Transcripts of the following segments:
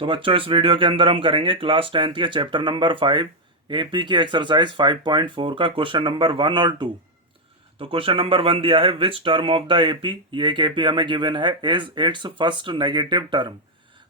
तो बच्चों इस वीडियो के अंदर हम करेंगे क्लास 10th के चैप्टर नंबर 5 एपी की एक्सरसाइज 5.4 का क्वेश्चन नंबर 1 और 2। तो क्वेश्चन नंबर 1 दिया है which term of the AP, ये एक एपी हमें गिवन है, is it's first negative term.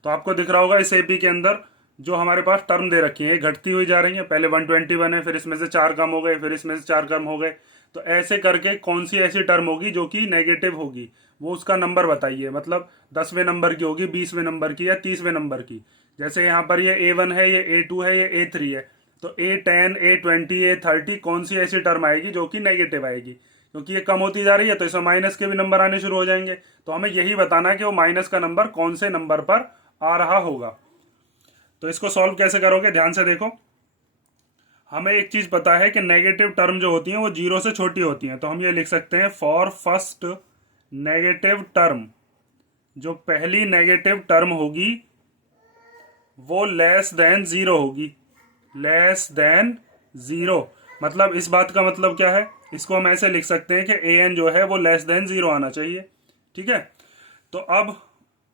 तो आपको दिख रहा होगा इस एपी के अंदर जो हमारे पास टर्म दे रखी है घटती हुई जा रही है। पहले 121 है, फिर इसमें से 4 कम हो गए, फिर इसमें से 4 कम हो गए। तो ऐसे करके कौन सी ऐसी टर्म होगी जो कि नेगेटिव होगी, वो उसका नंबर बताइए। मतलब 10वें नंबर की होगी, 20वें नंबर की या 30वें नंबर की। जैसे यहाँ पर ये A1 है, ये A2 है, ये A3 है। तो A10, A20, A30 कौन सी ऐसी टर्म आएगी जो कि नेगेटिव आएगी, क्योंकि ये कम होती जा रही है तो इसमें माइनस के भी नंबर आने शुरू हो जाएंगे। तो हमें यही बताना है कि वो माइनस का नंबर कौन से नंबर पर आ रहा होगा। तो इसको सॉल्व कैसे करोगे, ध्यान से देखो। हमें एक चीज पता है कि नेगेटिव टर्म जो होती है वो 0 से छोटी होती है। तो हम ये लिख सकते हैं फॉर फर्स्ट नेगेटिव टर्म, जो पहली नेगेटिव टर्म होगी वो लेस देन 0 होगी। लेस देन 0 मतलब इस बात का मतलब क्या है, इसको हम ऐसे लिख सकते हैं कि an जो है वो लेस देन 0 आना चाहिए। ठीक है, तो अब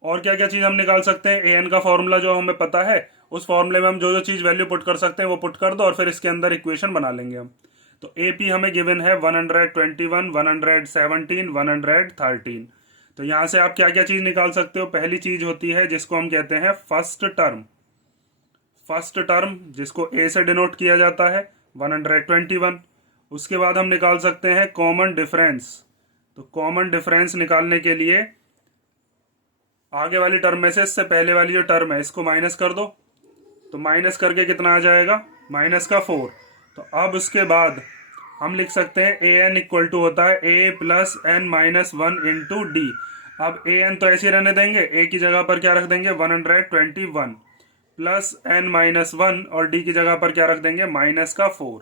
और क्या क्या चीज हम निकाल सकते हैं। an का फॉर्मूला जो हमें पता है, उस फॉर्मूले में हम जो जो चीज वैल्यू पुट कर सकते हैं वो पुट कर दो और फिर इसके अंदर इक्वेशन बना लेंगे हम। तो AP हमें गिवन है 121, 117, 113। तो यहां से आप क्या क्या चीज निकाल सकते हो। पहली चीज होती है जिसको हम कहते हैं फर्स्ट टर्म। फर्स्ट टर्म जिसको A से डिनोट किया जाता है 121। उसके बाद हम निकाल सकते हैं कॉमन डिफरेंस। तो कॉमन डिफरेंस निकालने के लिए आगे वाली टर्म में से इससे पहले वाली जो टर्म है इसको माइनस कर दो। तो माइनस करके कितना आ जाएगा, माइनस का 4। तो अब उसके बाद हम लिख सकते हैं an इक्वल टू होता है a plus n minus 1 into D. अब an तो ऐसे रहने देंगे, a की जगह पर क्या रख देंगे 121 प्लस n माइनस 1 और d की जगह पर क्या रख देंगे माइनस का 4।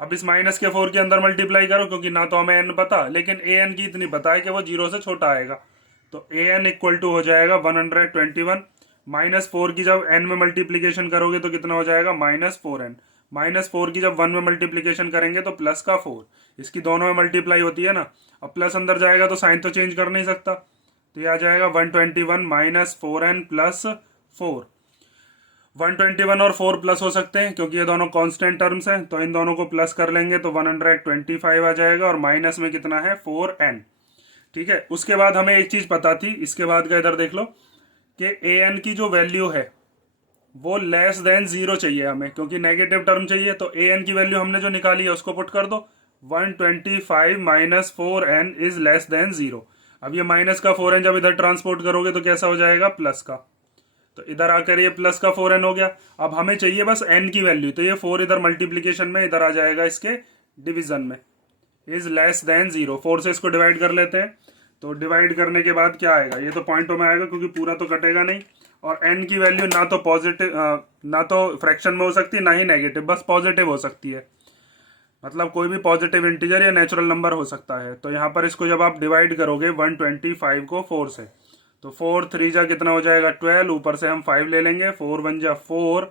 अब इस माइनस के 4 के अंदर मल्टीप्लाई करो, क्योंकि ना तो हमें n पता लेकिन an की इतनी पता है कि वो 0 से छोटा आएगा। तो an इक्वल टू हो जाएगा 121 माइनस 4 की जब n में मल्टीप्लीकेशन करोगे तो कितना हो जाएगा -4n। -4 की जब 1 में मल्टीप्लीकेशन करेंगे तो प्लस का 4। इसकी दोनों में मल्टीप्लाई होती है ना। अब प्लस अंदर जाएगा तो साइन तो चेंज कर नहीं सकता, तो ये आ जाएगा 121 माइनस 4n प्लस 4। 121 और 4 प्लस हो सकते हैं क्योंकि ये दोनों कांस्टेंट टर्म्स हैं, तो इन दोनों को प्लस कर लेंगे तो 125 आ जाएगा और माइनस में कितना है 4n। ठीक है, उसके बाद हमें एक चीज पता थी, इसके बाद का इधर देख लो कि an की जो वैल्यू है वो लेस देन 0 चाहिए हमें, क्योंकि नेगेटिव टर्म चाहिए। तो an की वैल्यू हमने जो निकाली है उसको पुट कर दो। 125 minus 4n is less than 0। अब ये माइनस का 4n जब इधर ट्रांसपोर्ट करोगे तो कैसा हो जाएगा प्लस का। तो इधर आकर ये प्लस का 4n हो गया। अब हमें चाहिए बस n की वैल्यू, तो ये 4 इधर मल्टीप्लीकेशन में इधर आ जाएगा इसके डिवीजन में, इज लेस देन 0। 4 से इसको डिवाइड कर लेते हैं। तो डिवाइड करने के बाद क्या आएगा, ये तो पॉइंटों में आएगा क्योंकि पूरा तो कटेगा नहीं। और n की वैल्यू ना तो पॉजिटिव ना तो फ्रैक्शन में हो सकती है ना ही नेगेटिव, बस पॉजिटिव हो सकती है। मतलब कोई भी पॉजिटिव इंटीजर या नेचुरल नंबर हो सकता है। तो यहाँ पर इसको जब आप डिवाइड करोगे 125 को 4 से, तो 4 3 जा कितना हो जाएगा 12, ऊपर से हम 5 ले लेंगे, 4 1 जा 4,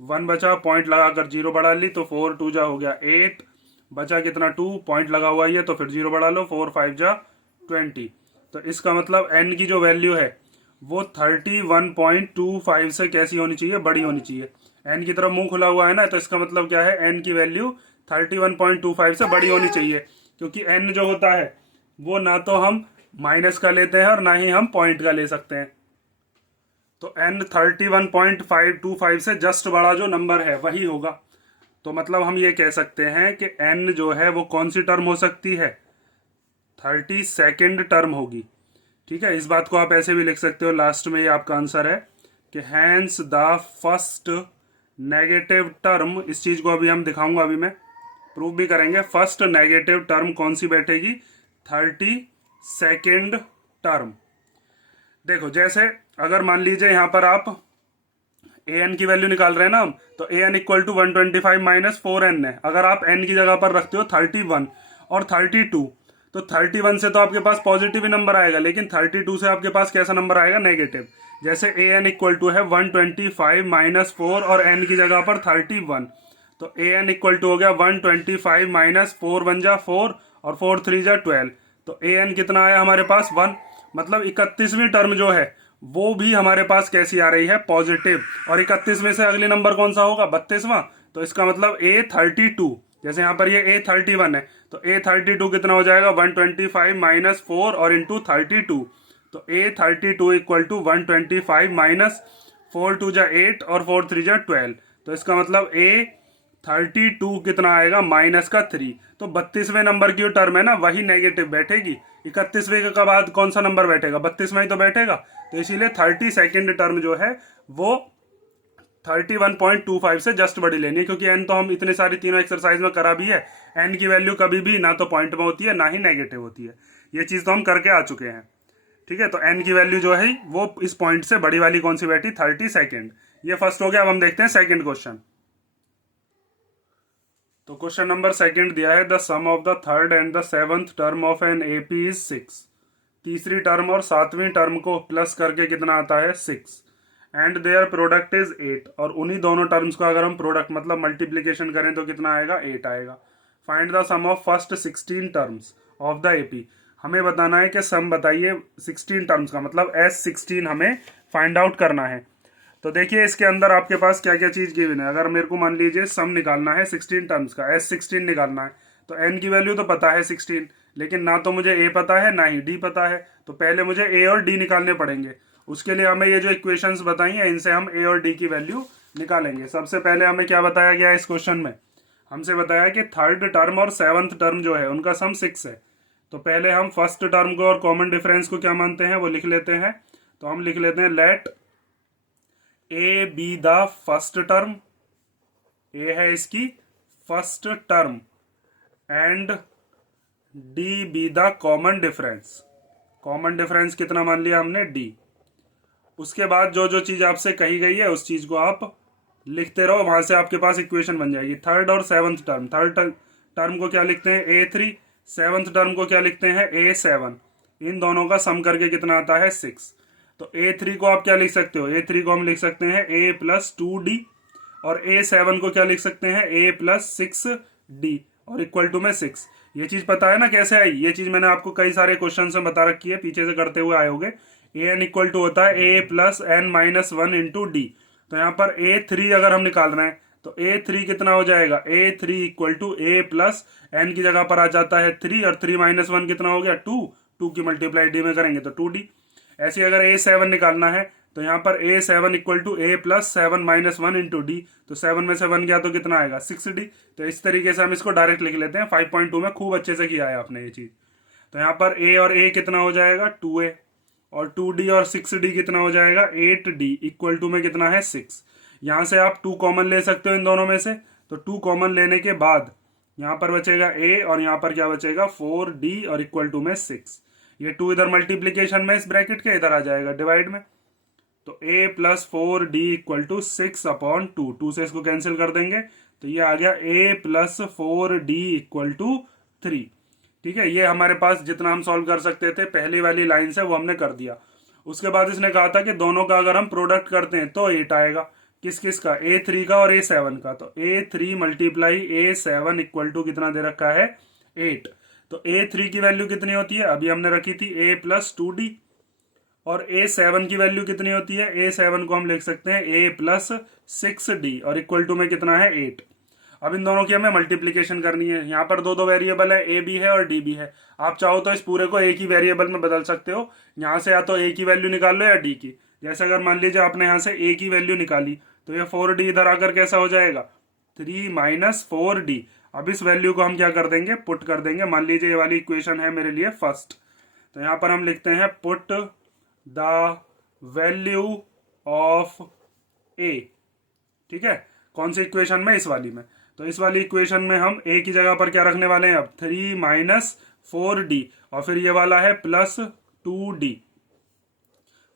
1 बचा, पॉइंट लगाकर 0 बढ़ा ली तो 4 2 जा हो गया 8, बचा कितना 2, पॉइंट लगा हुआ है तो फिर 0 बढ़ा लो, 4 5 जा 20। तो इसका मतलब n की जो वैल्यू है वो 31.25 से कैसी होनी चाहिए, बड़ी होनी चाहिए। n की तरफ मुंह खुला हुआ है ना, तो इसका मतलब क्या है n की वैल्यू 31.25 से बड़ी होनी चाहिए, क्योंकि n जो होता है वो ना तो हम माइनस का लेते हैं और ना ही हम पॉइंट का ले सकते हैं। तो n 31.525 से जस्ट बड़ा जो नंबर है वही होगा। तो मतलब हम ये कह सकते हैं कि n जो है वो कौन सी टर्म हो सकती है, 32nd टर्म होगी। ठीक है, इस बात को आप ऐसे भी लिख सकते हो, लास्ट में ये आपका आंसर है कि hence the first negative term. इस चीज को अभी हम दिखाऊंगा, अभी मैं प्रूव भी करेंगे। फर्स्ट नेगेटिव टर्म कौन सी बैठेगी, 32nd टर्म। देखो जैसे अगर मान लीजिए यहाँ पर आप an की वैल्यू निकाल रहे हैं ना हम, तो an equal to 125 minus 4n है। अगर आप n की जगह पर रखते हो 31 और 32, तो 31 से तो आपके पास पॉजिटिव ही नंबर आएगा, लेकिन 32 से आपके पास कैसा नंबर आएगा, नेगेटिव। जैसे an इक्वल टू है 125 माइनस 4 और n की जगह पर 31, तो an इक्वल टू हो गया 125 माइनस 4 1 जा 4 और 4 3 जा 12। तो an कितना आया हमारे पास 1। मतलब 31वीं टर्म जो है वो भी हमारे पास कैसी आ रही है, पॉजिटिव। और 31 में से अगले नंबर कौन सा होगा, 32वां। तो इसका मतलब A32, जैसे यहाँ पर ये A31 है तो A32 कितना हो जाएगा, 125 माइनस 4 और इंटू 32। तो A32 equal to 125 minus 4 to जा 8 और 4 3 जा 12। तो इसका मतलब A32 कितना आएगा, माइनस का 3। तो 32वें नंबर की जो टर्म है ना वही नेगेटिव बैठेगी। 31वें के बाद कौन सा नंबर बैठेगा, 32वां ही तो बैठेगा। तो इसीलिए 32nd टर्म जो है वो 31.25 से जस्ट बड़ी लेनी है, क्योंकि एन तो हम इतने सारी तीनों एक्सरसाइज में करा भी है। एन की वैल्यू कभी भी ना तो पॉइंट में होती है ना ही नेगेटिव होती है, ये चीज तो हम करके आ चुके हैं। ठीक है, तो एन की वैल्यू जो है वो इस पॉइंट से बड़ी वाली कौन सी बैठी, 32nd। ये फर्स्ट हो गया। अब हम देखते हैं सेकंड क्वेश्चन। तो क्वेश्चन नंबर सेकंड दिया है, the sum of the third and the seventh term of an AP is 6। तीसरी टर्म और सातवीं टर्म को प्लस करके कितना आता है, 6। And their product is 8। और उन्हीं दोनों टर्म्स को अगर हम प्रोडक्ट मतलब मल्टीप्लीकेशन करें तो कितना आएगा, 8 आएगा। Find the sum of first 16 terms of the AP. हमें बताना है कि सम बताइए 16 टर्म्स का, मतलब S16 हमें फाइंड आउट करना है। तो देखिए इसके अंदर आपके पास क्या क्या चीज गिवन है। अगर मेरे को मान लीजिए सम निकालना है 16 टर्म्स का, S16 निकालना है, तो n की वैल्यू तो पता है 16, लेकिन ना तो मुझे a पता है ना ही d पता है। तो पहले मुझे a और d निकालने पड़ेंगे। उसके लिए हमें ये जो इक्वेशंस बताई हैं इनसे हम a और d की वैल्यू निकालेंगे। सबसे पहले हमें क्या बताया गया है इस क्वेश्चन में, हमसे बताया कि थर्ड टर्म और सेवंथ टर्म जो है उनका सम 6 है। तो पहले हम फर्स्ट टर्म को और कॉमन डिफरेंस को क्या मानते हैं वो लिख लेते हैं। तो हम लिख लेते हैं let a be the first term, a है इसकी first term, and d be the common difference. Common difference कितना मान लिया हमने, डी। उसके बाद जो जो चीज आपसे कही गई है उस चीज को आप लिखते रहो, वहां से आपके पास इक्वेशन बन जाएगी। थर्ड और सेवंथ टर्म, थर्ड टर्म को क्या लिखते हैं, A3। सेवंथ टर्म को क्या लिखते हैं, A7। इन दोनों का सम करके कितना आता है, 6। तो A3 को आप क्या लिख सकते हो, A3 को हम लिख सकते हैं A प्लस 2D। और A7 को क्या लिख सकते हैं, A प्लस 6D और इक्वल टू में 6। ये चीज पता है ना कैसे आई, ये चीज मैंने आपको कई सारे क्वेश्चन में बता रखी है, पीछे से करते हुए आए होगे। an इक्वल टू होता है A plus n minus 1 into d. तो यहाँ पर A3 अगर हम निकाल रहे हैं तो A3 कितना हो जाएगा, A3 equal to A plus n की जगह पर आ जाता है 3, और 3 माइनस 1 कितना हो गया, 2। 2 की मल्टीप्लाई डी में करेंगे तो 2D। ऐसे अगर A7 निकालना है तो यहाँ पर A7 equal to A plus 7 minus 1 into d. तो 7 में से 1 गया तो कितना आएगा, 6D। तो इस तरीके से हम इसको डायरेक्ट लिख लेते हैं। 5.2 में खूब अच्छे से किया है आपने ये चीज। तो यहाँ पर A और A कितना हो जाएगा, 2A, और 2D और 6D कितना हो जाएगा, 8D इक्वल टू में कितना है, 6। यहाँ से आप 2 कॉमन ले सकते हो इन दोनों में से। तो 2 कॉमन लेने के बाद यहाँ पर बचेगा A और यहाँ पर क्या बचेगा, 4D और इक्वल टू में 6। ये 2 इधर मल्टीप्लीकेशन में इस ब्रैकेट के इधर आ जाएगा डिवाइड में। तो A plus 4D equal to 6 upon 2। 2 से इसको कैंसिल कर देंगे तो ये आ गया A plus 4D equal to 3। ठीक है, ये हमारे पास जितना हम सॉल्व कर सकते थे पहली वाली लाइन से वो हमने कर दिया। उसके बाद इसने कहा था कि दोनों का अगर हम प्रोडक्ट करते हैं तो 8 आएगा। किस किस का, A3 का और A7 का। तो A3 multiply A7 equal to कितना दे रखा है, 8। तो A3 की वैल्यू कितनी होती है, अभी हमने रखी थी A प्लस 2D। और A7 की वैल्यू कितनी होती है, A7 को हम लिख सकते हैं A प्लस 6D और इक्वल टू में कितना है, 8। अब इन दोनों की हमें मल्टीप्लीकेशन करनी है। यहाँ पर दो दो वेरिएबल है, A भी है और D भी है। आप चाहो तो इस पूरे को एक ही वेरिएबल में बदल सकते हो। यहाँ से या तो A की वैल्यू निकाल लो या D की। जैसे अगर मान लीजिए आपने यहाँ से A की वैल्यू निकाली तो ये 4D इधर आकर कैसा हो जाएगा, 3 माइनस 4D। अब इस वैल्यू को हम क्या कर देंगे, पुट कर देंगे। मान लीजिए ये वाली इक्वेशन है मेरे लिए फर्स्ट। तो यहाँ पर हम लिखते हैं put the value of A। ठीक है, कौन सी इक्वेशन में, इस वाली में। तो इस वाली इक्वेशन में हम A की जगह पर क्या रखने वाले हैं, अब 3 माइनस 4D और फिर ये वाला है प्लस 2D।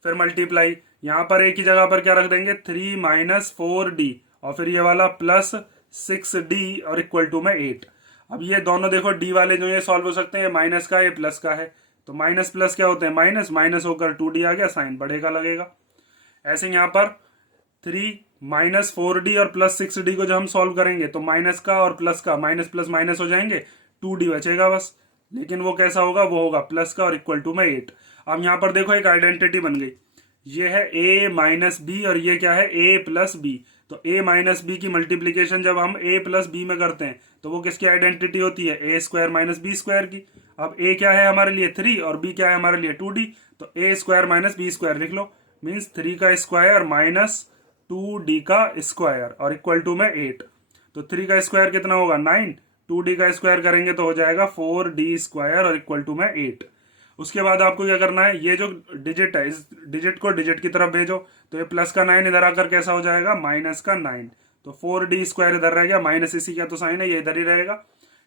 फिर मल्टीप्लाई, यहां पर A की जगह पर क्या रख देंगे, 3 माइनस 4D और फिर ये वाला प्लस 6D और इक्वल टू में 8। अब ये दोनों देखो D वाले जो ये सॉल्व हो सकते हैं, माइनस का, ये प्लस का है। तो माइनस प्लस क्या होते हैं, माइनस, माइनस होकर 2D आ गया, साइन बढ़ेगा लगेगा। ऐसे यहाँ पर 3 माइनस 4D और प्लस 6D को जब हम सॉल्व करेंगे तो माइनस का और प्लस का माइनस प्लस माइनस हो जाएंगे, 2D बचेगा बस। लेकिन वो कैसा होगा, वो होगा प्लस का और इक्वल टू में 8। अब यहाँ पर देखो एक आइडेंटिटी बन गई। ये है a माइनस बी और ये क्या है a प्लस बी। तो a माइनस बी की मल्टीप्लीकेशन जब हम a प्लस बी में करते हैं तो वो किसकी आइडेंटिटी होती है, a square minus b square की। अब a क्या है हमारे लिए 3 और b क्या है हमारे लिए 2d, तो a square minus b square लिख लो, मीन्स 3 का स्क्वायर माइनस 2d का स्क्वायर और इक्वल टू में 8। तो 3 का स्क्वायर कितना होगा 9, 2d का स्क्वायर करेंगे तो हो जाएगा 4d स्क्वायर और इक्वल टू में 8। उसके बाद आपको क्या करना है, ये जो डिजिट है इस डिजिट को डिजिट की तरफ भेजो, तो ये प्लस का 9 इधर आकर कैसा हो जाएगा माइनस का 9। तो 4d स्क्वायर इधर रह गया, माइनस इसी का तो साइन है ये इधर ही रहेगा,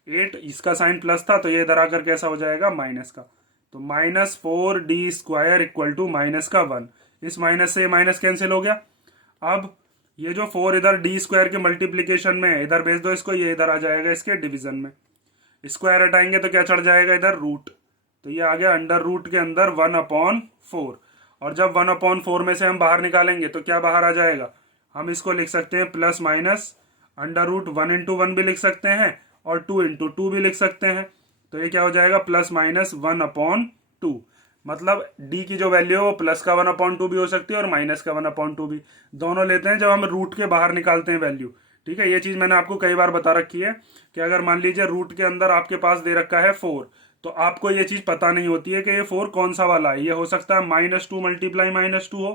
8 इसका साइन प्लस था तो ये इधर आकर कैसा हो जाएगा माइनस का। तो minus 4d square equal to minus का 1। इस माइनस से माइनस कैंसिल हो गया। अब ये जो 4 इधर डी स्क्वायर के मल्टीप्लीकेशन में है इधर भेज दो इसको, ये इधर आ जाएगा इसके डिवीजन में। स्क्वायर हटाएंगे तो क्या चढ़ जाएगा इधर रूट, तो ये आ गया अंडर रूट के अंदर 1/4। और जब 1/4 में से हम बाहर निकालेंगे तो क्या बाहर आ जाएगा, हम इसको लिख सकते हैं plus minus under root 1 into 1 भी लिख सकते हैं और 2 इंटू 2 भी लिख सकते हैं। तो ये क्या हो जाएगा प्लस माइनस 1/2। मतलब d की जो वैल्यू है वो प्लस का 1/2 भी हो सकती है और माइनस का 1/2 भी, दोनों लेते हैं जब हम रूट के बाहर निकालते हैं वैल्यू। ठीक है, ये चीज मैंने आपको कई बार बता रखी है कि अगर मान लीजिए रूट के अंदर आपके पास दे रखा है 4, तो आपको ये चीज पता नहीं होती है कि ये 4 कौन सा वाला है। ये हो सकता है -2 मल्टीप्लाई -2 हो,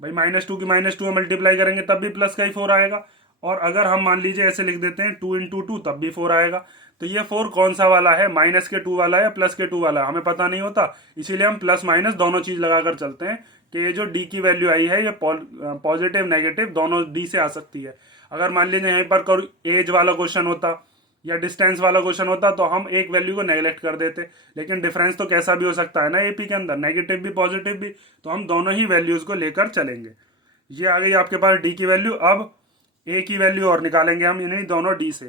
भाई -2 की -2 मल्टीप्लाई करेंगे तब भी प्लस का ही 4 आएगा। और अगर हम मान लीजिए ऐसे लिख देते हैं 2 इंटू 2 तब भी 4 आएगा। तो ये 4 कौन सा वाला है, माइनस के 2 वाला है या प्लस के 2 वाला है, हमें पता नहीं होता। इसीलिए हम प्लस माइनस दोनों चीज लगाकर चलते हैं कि ये जो डी की वैल्यू आई है ये पॉजिटिव नेगेटिव दोनों डी से आ सकती है। अगर मान लीजिए यहीं पर एज वाला क्वेश्चन होता या डिस्टेंस वाला क्वेश्चन होता तो हम एक वैल्यू को नेग्लेक्ट कर देते, लेकिन डिफरेंस तो कैसा भी हो सकता है ना एपी के अंदर, नेगेटिव भी पॉजिटिव भी, तो हम दोनों ही वैल्यूज को लेकर चलेंगे। ये आ गई आपके पास डी की वैल्यू। अब ए की वैल्यू और निकालेंगे हम इन्हीं दोनों डी से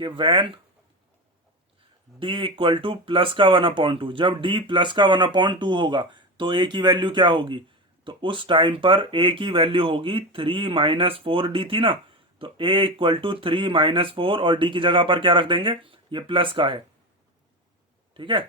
कि when d equal to plus का 1/2, जब डी प्लस का 1/2 होगा तो ए की वैल्यू क्या होगी, तो उस टाइम पर ए की वैल्यू होगी 3 माइनस 4d थी ना, तो ए इक्वल टू 3 माइनस 4 और डी की जगह पर क्या रख देंगे, ये प्लस का है। ठीक है,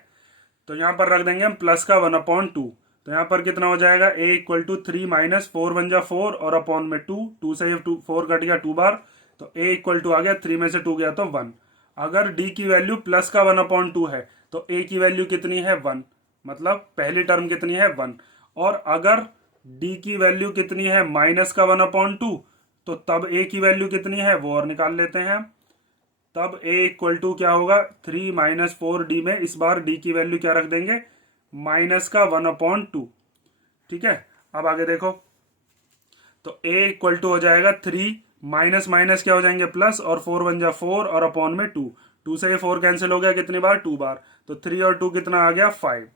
तो यहां पर रख देंगे हम प्लस का 1/2। तो यहां पर कितना हो जाएगा ए इक्वल टू 3 माइनस 4 बन जा 4 और अपॉन में 2, 2 से 4 कट गया 2 बार, तो ए इक्वल टू आ गया 3 में से 2 गया तो 1। अगर डी की वैल्यू प्लस का 1/2 है तो ए की वैल्यू कितनी है 1, मतलब पहली टर्म कितनी है 1। और अगर डी की वैल्यू कितनी है माइनस का 1/2 तो तब ए की वैल्यू कितनी है वो और निकाल लेते हैं। तब ए इक्वल टू क्या होगा 3 माइनस 4d में इस बार डी की वैल्यू क्या रख देंगे माइनस का 1/2। ठीक है, अब आगे देखो, तो ए इक्वल टू हो जाएगा 3 माइनस माइनस क्या हो जाएंगे प्लस और 4 बन जा 4 और अपॉन में 2, 2 से ये 4 कैंसिल हो गया कितनी बार 2 बार, तो 3 और 2 कितना आ गया 5।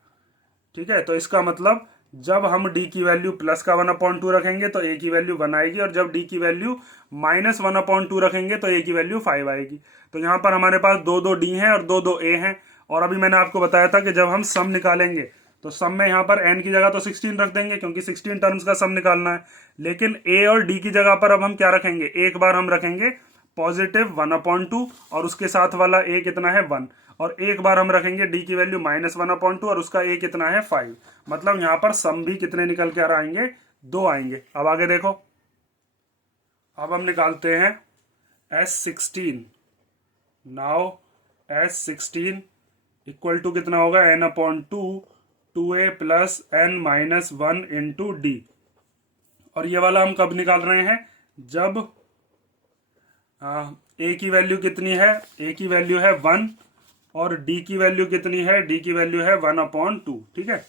ठीक है, तो इसका मतलब जब हम d की वैल्यू प्लस का 1/2 रखेंगे तो a की वैल्यू 1 आएगी और जब d की वैल्यू माइनस 1/2 रखेंगे तो a की वैल्यू 5 आएगी। तो यहाँ पर हमारे पास दो d हैं और दो a हैं। और अभी मैंने आपको बताया था कि जब हम सम निकालेंगे तो सम में यहाँ पर n की जगह तो 16 रख देंगे क्योंकि 16 टर्म्स का सम निकालना है, लेकिन a और d की जगह पर अब हम क्या रखेंगे, एक बार हम रखेंगे पॉजिटिव 1/2 और उसके साथ वाला a कितना है 1, और एक बार हम रखेंगे d की वैल्यू -1/2 और उसका a कितना है 5। मतलब यहां पर सम भी कितने निकल के आएंगे 2 आएंगे। अब आगे देखो, अब हम निकालते हैं S16। Now S16 equal to कितना होगा n/2 2a plus n minus 1 into D. और ये वाला हम कब निकाल रहे हैं, जब a की वैल्यू कितनी है, a की वैल्यू है 1 और d की वैल्यू कितनी है, d की वैल्यू है 1/2। ठीक है,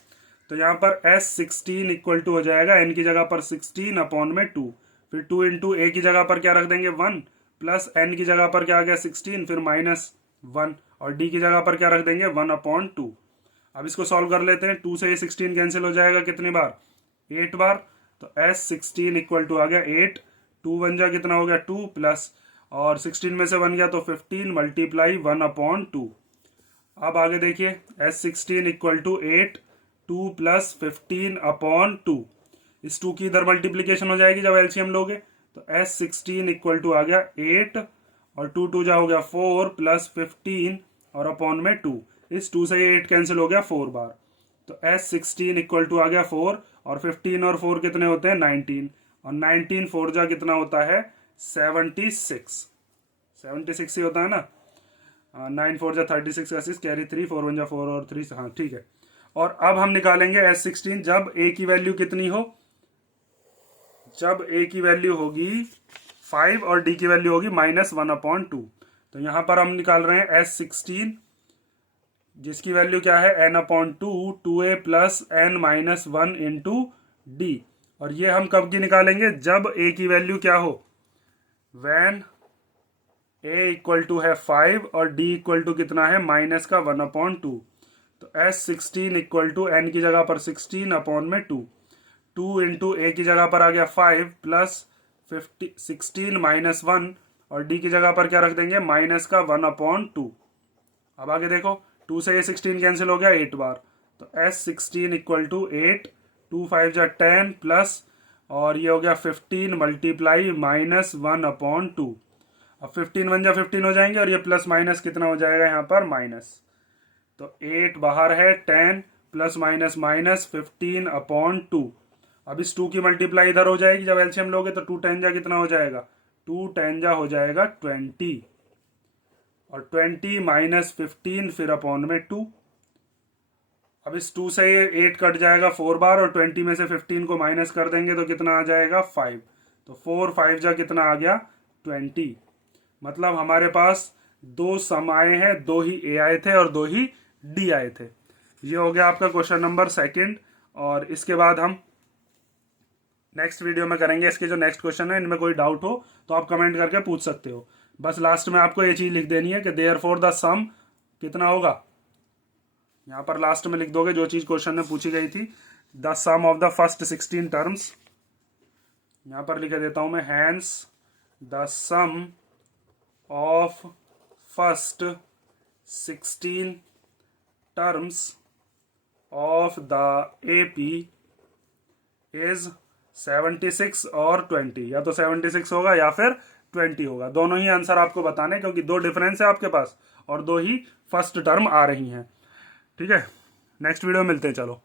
तो यहाँ पर S16 इक्वल टू हो जाएगा n की जगह पर 16 अपॉन में 2, फिर 2 इंटू a की जगह पर क्या रख देंगे 1 प्लस n की जगह पर क्या आ गया 16 फिर -1 और d की जगह पर क्या रख देंगे 1/2। अब इसको सॉल्व कर लेते हैं, 2 से ये 16 कैंसिल हो जाएगा कितनी बार 8 बार, तो S16 इक्वल टू आ गया 8, 2 बन जा कितना हो गया 2 प्लस और 16 में से 1 गया तो 15 मल्टीप्लाई 1/2। अब आगे देखिए S16 इक्वल टू 8, 2 प्लस 15/2, इस 2 की इधर मल्टीप्लीकेशन हो जाएगी जब एलसीएम लोगे, तो S16 इक्वल टू आ गया 8 और 2 2 जा हो गया 4 प्लस 15 और अपॉन में 2, इस 2 से 8 कैंसिल हो गया 4 बार, तो S16 इक्वल टू आ गया 4 और 15 और 4 कितने होते हैं 19, और 19 4 जा कितना होता है 76 ही होता है ना। 9 4 जा 36 का 6 कैरी 3 4 1 जा 4 और 3, हाँ ठीक है। और अब हम निकालेंगे S16 जब a की वैल्यू कितनी हो, जब a की वैल्यू होगी 5 और d की वैल्यू होगी -1/2। तो यहां पर हम निकाल रहे हैं S16 जिसकी वैल्यू क्या है n/2 2a plus n-1 into D. और ये हम कब की निकालेंगे, जब a की वैल्यू क्या हो, वैन a इक्वल टू है 5 और d इक्वल टू कितना है -1/2। तो S16 इक्वल टू n की जगह पर 16/2, 2 इंटू ए की जगह पर आ गया 5 प्लस 16 -1 और d की जगह पर क्या रख देंगे -1/2। अब आगे देखो 2 से ये 16 कैंसिल हो गया 8 बार, तो S16 इक्वल टू 8, 2 5 जा 10 प्लस और ये हो गया 15 मल्टीप्लाई -1/2। अब 15 1 जा 15 हो जाएंगे और ये प्लस माइनस कितना हो जाएगा यहाँ पर माइनस, तो 8 बाहर है 10 प्लस माइनस माइनस 15/2। अब इस 2 की मल्टीप्लाई इधर हो जाएगी, जब एलसीएम लोगे तो 2 10 जा कितना हो जाएगा 2 10 जा हो जाएगा 20, और 20 -15 फिर अपॉन में 2। अब इस 2 से ये 8 कट जाएगा 4 बार और 20 में से 15 को माइनस कर देंगे तो कितना आ जाएगा 5, तो 4 5 जा कितना आ गया 20। मतलब हमारे पास 2 सम आए हैं, 2 ही ए आए थे और 2 ही डी आए थे। ये हो गया आपका क्वेश्चन नंबर 2। और इसके बाद हम नेक्स्ट वीडियो में करेंगे इसके जो नेक्स्ट क्वेश्चन है, इनमें कोई डाउट हो तो आप कमेंट करके पूछ सकते हो। बस लास्ट में आपको ये चीज लिख देनी है कि देयरफॉर द सम कितना होगा, यहां पर लास्ट में लिख दोगे जो चीज क्वेश्चन में पूछी गई थी, the sum of the first 16 terms. यहां पर लिख देता हूं मैं, hence the sum of first 16 terms of the AP is 76 और 20, या तो 76 होगा या फिर 20 होगा, दोनों ही आंसर आपको बताने, क्योंकि 2 डिफरेंस है आपके पास और 2 ही फर्स्ट टर्म आ रही हैं। ठीक है, नेक्स्ट वीडियो में मिलते हैं, चलो।